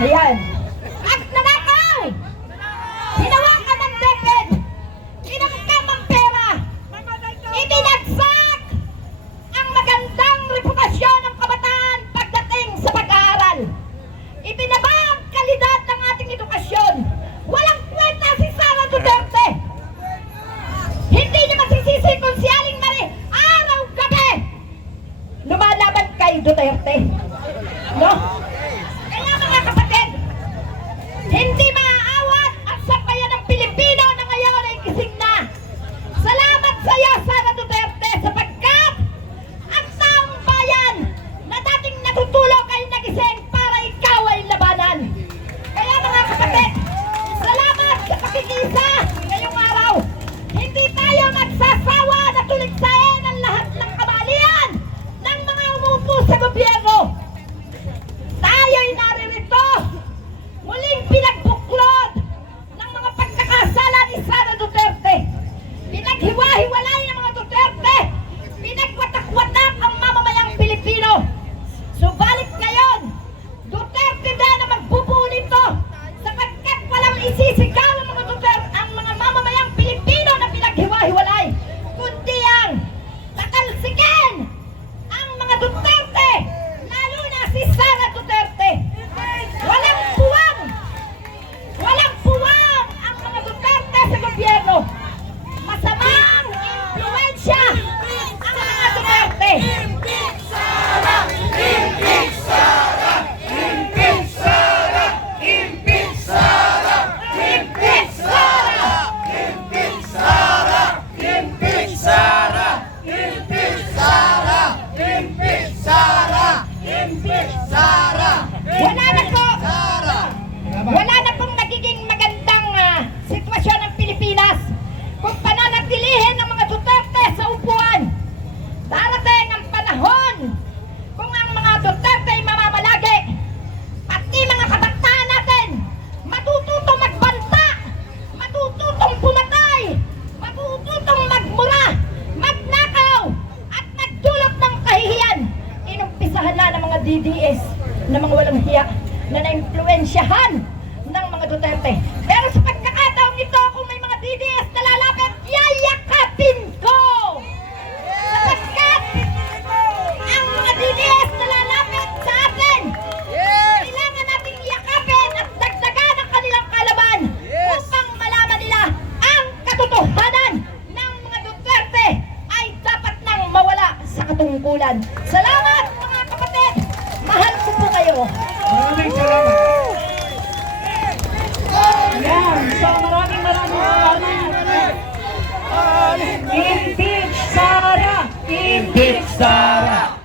Ayan. na mga walang hiya na naimpluensyahan ng mga Duterte. Pero sa pagkakataong ito, kung may mga DDS na lalapit, yayakapin ko! Sapagkat ang mga DDS na lalapit sa atin, kailangan natin yakapin at dagdagan ang kanilang kalaban upang malaman nila ang katotohanan ng mga Duterte ay dapat nang mawala sa katungkulan. Salamat! mga kapatid! mahal kayo. Maraming salamat. Ayan, so maraming maraming salamat. Impeach Sara! Impeach Sara!